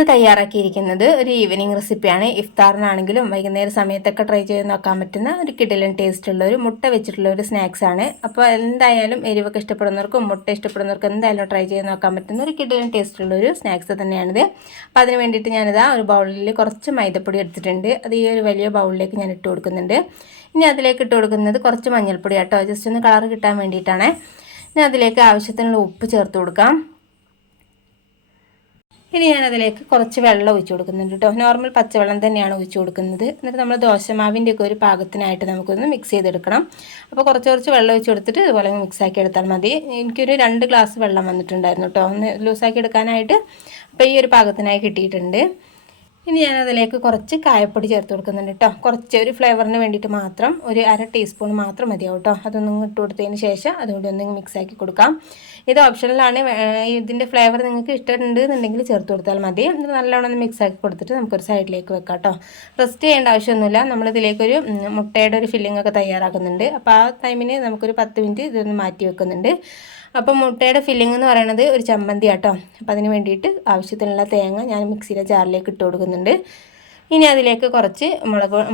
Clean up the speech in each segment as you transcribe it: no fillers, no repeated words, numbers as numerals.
ഇന്ന് തയ്യാറാക്കിയിരിക്കുന്നത് ഒരു ഈവനിങ് റെസിപ്പിയാണ്. ഇഫ്താറിനാണെങ്കിലും വൈകുന്നേര സമയത്തൊക്കെ ട്രൈ ചെയ്ത് നോക്കാൻ പറ്റുന്ന ഒരു കിടിലൻ ടേസ്റ്റുള്ള ഒരു മുട്ട വെച്ചിട്ടുള്ള ഒരു സ്നാക്സ് ആണ്. അപ്പോൾ എന്തായാലും എരിവൊക്കെ ഇഷ്ടപ്പെടുന്നവർക്കും മുട്ട ഇഷ്ടപ്പെടുന്നവർക്കും എന്തായാലും ട്രൈ ചെയ്ത് നോക്കാൻ പറ്റുന്ന ഒരു കിടിലൻ ടേസ്റ്റുള്ള ഒരു സ്നാക്സ് തന്നെയാണിത്. അപ്പോൾ അതിന് വേണ്ടിയിട്ട് ഞാനിതാ ഒരു ബൗളിൽ കുറച്ച് മൈദപ്പൊടി എടുത്തിട്ടുണ്ട്. അത് ഈ ഒരു വലിയ ബൗളിലേക്ക് ഞാൻ ഇട്ട് കൊടുക്കുന്നുണ്ട്. ഇനി അതിലേക്ക് ഇട്ട് കൊടുക്കുന്നത് കുറച്ച് മഞ്ഞൾപ്പൊടി കേട്ടോ, ജസ്റ്റ് ഒന്ന് കളർ കിട്ടാൻ വേണ്ടിയിട്ടാണ്. ഇനി അതിലേക്ക് ആവശ്യത്തിനുള്ള ഉപ്പ് ചേർത്ത് കൊടുക്കാം. ഇനി ഞാനതിലേക്ക് കുറച്ച് വെള്ളം ഒഴിച്ചു കൊടുക്കുന്നുണ്ട് കേട്ടോ. നോർമൽ പച്ചവെള്ളം തന്നെയാണ് ഒഴിച്ചു കൊടുക്കുന്നത്. എന്നിട്ട് നമ്മൾ ദോശമാവിൻ്റെയൊക്കെ ഒരു പാകത്തിനായിട്ട് നമുക്കൊന്ന് മിക്സ് ചെയ്തെടുക്കണം. അപ്പോൾ കുറച്ച് വെള്ളം ഒഴിച്ച് കൊടുത്തിട്ട് ഇതുപോലെ മിക്സാക്കി എടുത്താൽ മതി. എനിക്കൊരു 2 ഗ്ലാസ് വെള്ളം വന്നിട്ടുണ്ടായിരുന്നു കേട്ടോ, ഒന്ന് ലൂസാക്കി എടുക്കാനായിട്ട്. അപ്പോൾ ഈ ഒരു പാകത്തിനായി കിട്ടിയിട്ടുണ്ട്. ഇനി ഞാനതിലേക്ക് കുറച്ച് കായപ്പൊടി ചേർത്ത് കൊടുക്കുന്നുണ്ട് കേട്ടോ. കുറച്ച് ഒരു ഫ്ലേവറിന് വേണ്ടിയിട്ട് മാത്രം ഒരു 1/2 ടീസ്പൂൺ മാത്രം മതിയാവും കേട്ടോ. അതൊന്നും ഇട്ട് കൊടുത്തതിന് ശേഷം അതുകൂടി ഒന്ന് മിക്സാക്കി കൊടുക്കാം. ഇത് ഓപ്ഷണലാണ്. ഇതിൻ്റെ ഫ്ലേവർ നിങ്ങൾക്ക് ഇഷ്ടമുണ്ട് എന്നുണ്ടെങ്കിൽ ചേർത്ത് കൊടുത്താൽ മതി. നല്ലോണം ഒന്ന് മിക്സാക്കി കൊടുത്തിട്ട് നമുക്കൊരു സൈഡിലേക്ക് വെക്കാം കേട്ടോ. റെസ്റ്റ് ചെയ്യേണ്ട ആവശ്യമൊന്നുമില്ല. നമ്മളിതിലേക്കൊരു മുട്ടയുടെ ഒരു ഫില്ലിംഗ് ഒക്കെ തയ്യാറാക്കുന്നുണ്ട്. അപ്പോൾ ആ ടൈമിന് നമുക്കൊരു 10 മിനിറ്റ് ഇതൊന്ന് മാറ്റി വെക്കുന്നുണ്ട്. അപ്പോൾ മുട്ടയുടെ ഫില്ലിംഗ് എന്ന് പറയുന്നത് ഒരു ചമ്മന്തി കേട്ടോ. അപ്പോൾ അതിന് വേണ്ടിയിട്ട് ആവശ്യത്തിനുള്ള തേങ്ങ ഞാൻ മിക്സിയിലെ ജാറിലേക്ക് ഇട്ട് കൊടുക്കുന്നുണ്ട്. ഇനി അതിലേക്ക് കുറച്ച്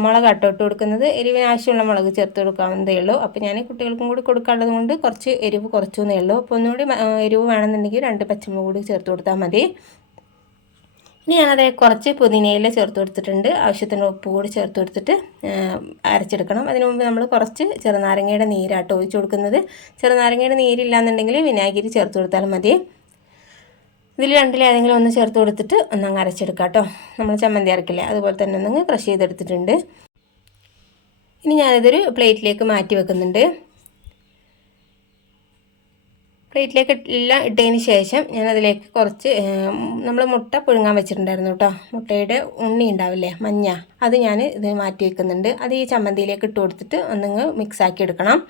മുളക് ഇട്ട് കൊടുക്കുന്നത്. എരിവിന് ആവശ്യമുള്ള മുളക് ചേർത്ത് കൊടുക്കാവുന്നതേ ഉള്ളൂ. അപ്പോൾ ഞാൻ കുട്ടികൾക്കും കൂടി കൊടുക്കാനുള്ളത് കൊണ്ട് കുറച്ച് എരിവ് കുറച്ചേ ഉള്ളൂ. അപ്പോൾ ഒന്നുകൂടി എരിവ് വേണമെന്നുണ്ടെങ്കിൽ 2 പച്ചമുളക് കൂടി ചേർത്ത് കൊടുത്താൽ മതി. ഇനി ഞാനത് കുറച്ച് പുതിനയില ചേർത്ത് കൊടുത്തിട്ടുണ്ട്. ആവശ്യത്തിന് ഉപ്പ് കൂടി ചേർത്ത് കൊടുത്തിട്ട് അരച്ചെടുക്കണം. അതിന് മുമ്പ് നമ്മൾ കുറച്ച് ചെറുനാരങ്ങയുടെ നീരാട്ടോ ഒഴിച്ച് കൊടുക്കുന്നത്. ചെറുനാരങ്ങയുടെ നീരില്ലാന്നുണ്ടെങ്കിൽ വിനാഗിരി ചേർത്ത് കൊടുത്താൽ മതി. ഇതിൽ രണ്ടിലേതെങ്കിലും ഒന്ന് ചേർത്ത് കൊടുത്തിട്ട് ഒന്നങ്ങ് അരച്ചെടുക്കാം കേട്ടോ. നമ്മൾ ചമ്മന്തി അരക്കില്ലേ അതുപോലെ തന്നെ ഒന്നങ്ങ് ക്രഷ് ചെയ്തെടുത്തിട്ടുണ്ട്. ഇനി ഞാനിതൊരു പ്ലേറ്റിലേക്ക് മാറ്റി വെക്കുന്നുണ്ട്. പ്ലേറ്റിലേക്ക് എല്ലാം ഇട്ടതിന് ശേഷം ഞാനതിലേക്ക് കുറച്ച് നമ്മൾ മുട്ട പുഴുങ്ങാൻ വെച്ചിട്ടുണ്ടായിരുന്നു കേട്ടോ. മുട്ടയുടെ ഉണ്ണി ഉണ്ടാവില്ലേ മഞ്ഞ, അത് ഞാൻ ഇത് മാറ്റി വെക്കുന്നുണ്ട്. അത് ഈ ചമ്മന്തിയിലേക്ക് ഇട്ട് കൊടുത്തിട്ട് ഒന്നങ്ങ് മിക്സാക്കി എടുക്കണം.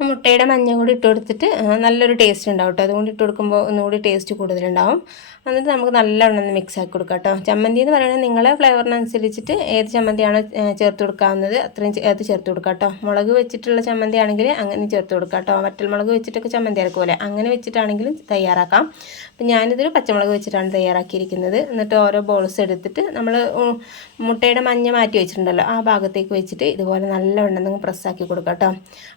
മുട്ടയുടെ മഞ്ഞ കൂടി ഇട്ട് കൊടുത്തിട്ട് നല്ലൊരു ടേസ്റ്റ് ഉണ്ടാവും കേട്ടോ. അതുകൊണ്ട് ഇട്ട് കൊടുക്കുമ്പോൾ ഒന്നുകൂടി ടേസ്റ്റ് കൂടുതലുണ്ടാവും. എന്നിട്ട് നമുക്ക് നല്ലവണ്ണം ഒന്ന് മിക്സ് ആക്കി കൊടുക്കാം കേട്ടോ. ചമ്മന്തി എന്ന് പറയുന്നത് നിങ്ങളെ ഫ്ലേവറിനനുസരിച്ചിട്ട് ഏത് ചമ്മന്തിയാണോ ചേർത്ത് കൊടുക്കാവുന്നത് അത്രയും അത് ചേർത്ത് കൊടുക്കാം കേട്ടോ. മുളക് വെച്ചിട്ടുള്ള ചമ്മന്തി ആണെങ്കിൽ അങ്ങനെ ചേർത്ത് കൊടുക്കാം കേട്ടോ. വറ്റൽമുളക് വെച്ചിട്ടൊക്കെ ചമ്മന്തി അരക്കുമല്ലേ, അങ്ങനെ വെച്ചിട്ടാണെങ്കിലും തയ്യാറാക്കാം. അപ്പം ഞാനിതൊരു പച്ചമുളക് വെച്ചിട്ടാണ് തയ്യാറാക്കിയിരിക്കുന്നത്. എന്നിട്ട് ഓരോ ബോൾസ് എടുത്തിട്ട് നമ്മൾ മുട്ടയുടെ മഞ്ഞ മാറ്റി വെച്ചിട്ടുണ്ടല്ലോ ആ ഭാഗത്തേക്ക് വെച്ചിട്ട് ഇതുപോലെ നല്ലവണ്ണം നിങ്ങൾ പ്രസ്സാക്കി കൊടുക്കാം കേട്ടോ.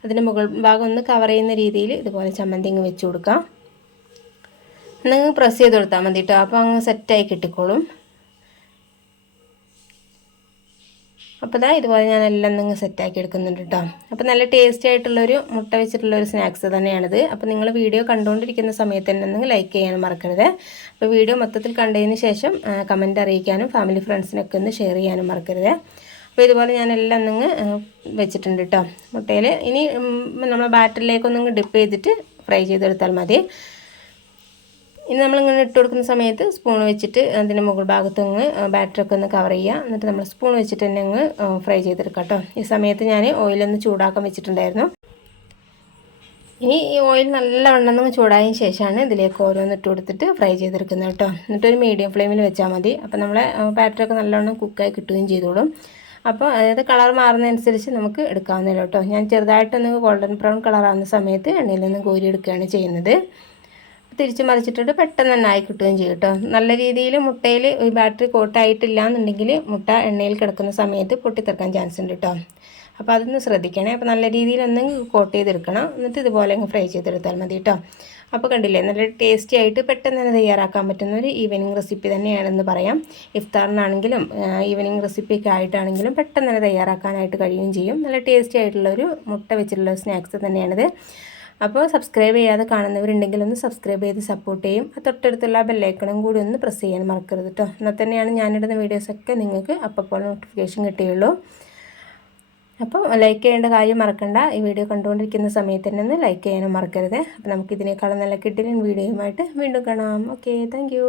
അതിൻ്റെ മുകൾ ഭാഗം ഒന്ന് കവർ ചെയ്യുന്ന രീതിയിൽ ഇതുപോലെ ചമ്മന്തി അങ്ങ് വെച്ച് കൊടുക്കാം. നിങ്ങൾ പ്രസ് ചെയ്ത് കൊടുത്താൽ മതി കേട്ടോ. അപ്പോൾ അങ്ങ് സെറ്റായി കിട്ടിക്കോളും. അപ്പോൾ ഇതാ ഇതുപോലെ ഞാൻ എല്ലാം നിങ്ങൾ സെറ്റാക്കി എടുക്കുന്നുണ്ട് കേട്ടോ. അപ്പോൾ നല്ല ടേസ്റ്റി ആയിട്ടുള്ളൊരു മുട്ട വെച്ചിട്ടുള്ളൊരു സ്നാക്സ് തന്നെയാണിത്. അപ്പോൾ നിങ്ങൾ വീഡിയോ കണ്ടുകൊണ്ടിരിക്കുന്ന സമയത്ത് തന്നെ നിങ്ങൾ ലൈക്ക് ചെയ്യാനും മറക്കരുത്. അപ്പോൾ വീഡിയോ മൊത്തത്തിൽ കണ്ടതിന് ശേഷം കമൻറ്റ് അറിയിക്കാനും ഫാമിലി ഫ്രണ്ട്സിനൊക്കെ ഒന്ന് ഷെയർ ചെയ്യാനും മറക്കരുത്. അപ്പോൾ ഇതുപോലെ ഞാൻ എല്ലാം നിങ്ങൾ വെച്ചിട്ടുണ്ട് കേട്ടോ മുട്ടയിൽ. ഇനി നമ്മൾ ബാറ്ററിലേക്കൊന്നും ഡിപ്പ് ചെയ്തിട്ട് ഫ്രൈ ചെയ്തെടുത്താൽ മതി. ഇനി നമ്മളിങ്ങനെ ഇട്ട് കൊടുക്കുന്ന സമയത്ത് സ്പൂൺ വെച്ചിട്ട് അതിൻ്റെ മുകൾ ഭാഗത്തൊന്ന് ബാറ്ററൊക്കെ ഒന്ന് കവർ ചെയ്യുക. എന്നിട്ട് നമ്മൾ സ്പൂൺ വെച്ചിട്ട് തന്നെ അങ്ങ് ഫ്രൈ ചെയ്തെടുക്കാം കേട്ടോ. ഈ സമയത്ത് ഞാൻ ഓയിലൊന്ന് ചൂടാക്കാൻ വെച്ചിട്ടുണ്ടായിരുന്നു. ഇനി ഈ ഓയിൽ നല്ലവണ്ണം ചൂടായതിന് ശേഷമാണ് ഇതിലേക്ക് ഓരോന്ന് ഇട്ട് കൊടുത്തിട്ട് ഫ്രൈ ചെയ്തെടുക്കുന്നത് കേട്ടോ. എന്നിട്ടൊരു മീഡിയം ഫ്ലെയിമിൽ വെച്ചാൽ മതി. അപ്പോൾ നമ്മളെ ബാറ്ററൊക്കെ നല്ലവണ്ണം കുക്കായി കിട്ടുകയും ചെയ്തോളും. അപ്പോൾ അതായത് കളർ മാറുന്നതനുസരിച്ച് നമുക്ക് എടുക്കാവുന്നല്ലോ കേട്ടോ. ഞാൻ ചെറുതായിട്ടൊന്ന് ഗോൾഡൻ ബ്രൗൺ കളറാകുന്ന സമയത്ത് എണ്ണയിലൊന്ന് കോരി എടുക്കുകയാണ് ചെയ്യുന്നത്. തിരിച്ച് മറിച്ചിട്ടിട്ട് പെട്ടെന്ന് തന്നെ ആയി കിട്ടുകയും ചെയ്യും കേട്ടോ. നല്ല രീതിയിൽ മുട്ടയിൽ ഒരു ബാറ്ററി കോട്ടായിട്ടില്ല എന്നുണ്ടെങ്കിൽ മുട്ട എണ്ണയിൽ കിടക്കുന്ന സമയത്ത് പൊട്ടിത്തെറിക്കാൻ ചാൻസ് ഉണ്ട് കേട്ടോ. അപ്പോൾ അതൊന്ന് ശ്രദ്ധിക്കണേ. അപ്പോൾ നല്ല രീതിയിലൊന്ന് കോട്ട് ചെയ്തെടുക്കണം. എന്നിട്ട് ഇതുപോലെ അങ്ങ് ഫ്രൈ ചെയ്തെടുത്താൽ മതി കേട്ടോ. അപ്പോൾ കണ്ടില്ലേ, നല്ല ടേസ്റ്റി ആയിട്ട് പെട്ടെന്ന് തന്നെ തയ്യാറാക്കാൻ പറ്റുന്ന ഒരു ഈവനിങ് റെസിപ്പി തന്നെയാണെന്ന് പറയാം. ഇഫ്താറിനാണെങ്കിലും ഈവനിങ് റെസിപ്പിയൊക്കെ ആയിട്ടാണെങ്കിലും പെട്ടെന്ന് തന്നെ തയ്യാറാക്കാനായിട്ട് കഴിയുകയും ചെയ്യും. നല്ല ടേസ്റ്റി ആയിട്ടുള്ളൊരു മുട്ട വെച്ചിട്ടുള്ള സ്നാക്സ് തന്നെയാണിത്. അപ്പോൾ സബ്സ്ക്രൈബ് ചെയ്യാതെ കാണുന്നവരുണ്ടെങ്കിൽ ഒന്ന് സബ്സ്ക്രൈബ് ചെയ്ത് സപ്പോർട്ട് ചെയ്യും. തൊട്ടടുത്തുള്ള ബെല്ലൈക്കണും കൂടി ഒന്ന് പ്രസ് ചെയ്യാൻ മറക്കരുത് കേട്ടോ. എന്നാൽ തന്നെയാണ് ഞാനിടുന്ന വീഡിയോസൊക്കെ നിങ്ങൾക്ക് അപ്പോൾ നോട്ടിഫിക്കേഷൻ കിട്ടുകയുള്ളൂ. അപ്പോൾ ലൈക്ക് ചെയ്യേണ്ട കാര്യം മറക്കണ്ട. ഈ വീഡിയോ കണ്ടുകൊണ്ടിരിക്കുന്ന സമയത്ത് തന്നെ ഒന്ന് ലൈക്ക് ചെയ്യാനും മറക്കരുത്. അപ്പോൾ നമുക്കിതിനേക്കാളും നല്ല കിട്ടിയ വീഡിയോയുമായിട്ട് വീണ്ടും കാണാം. Okay, thank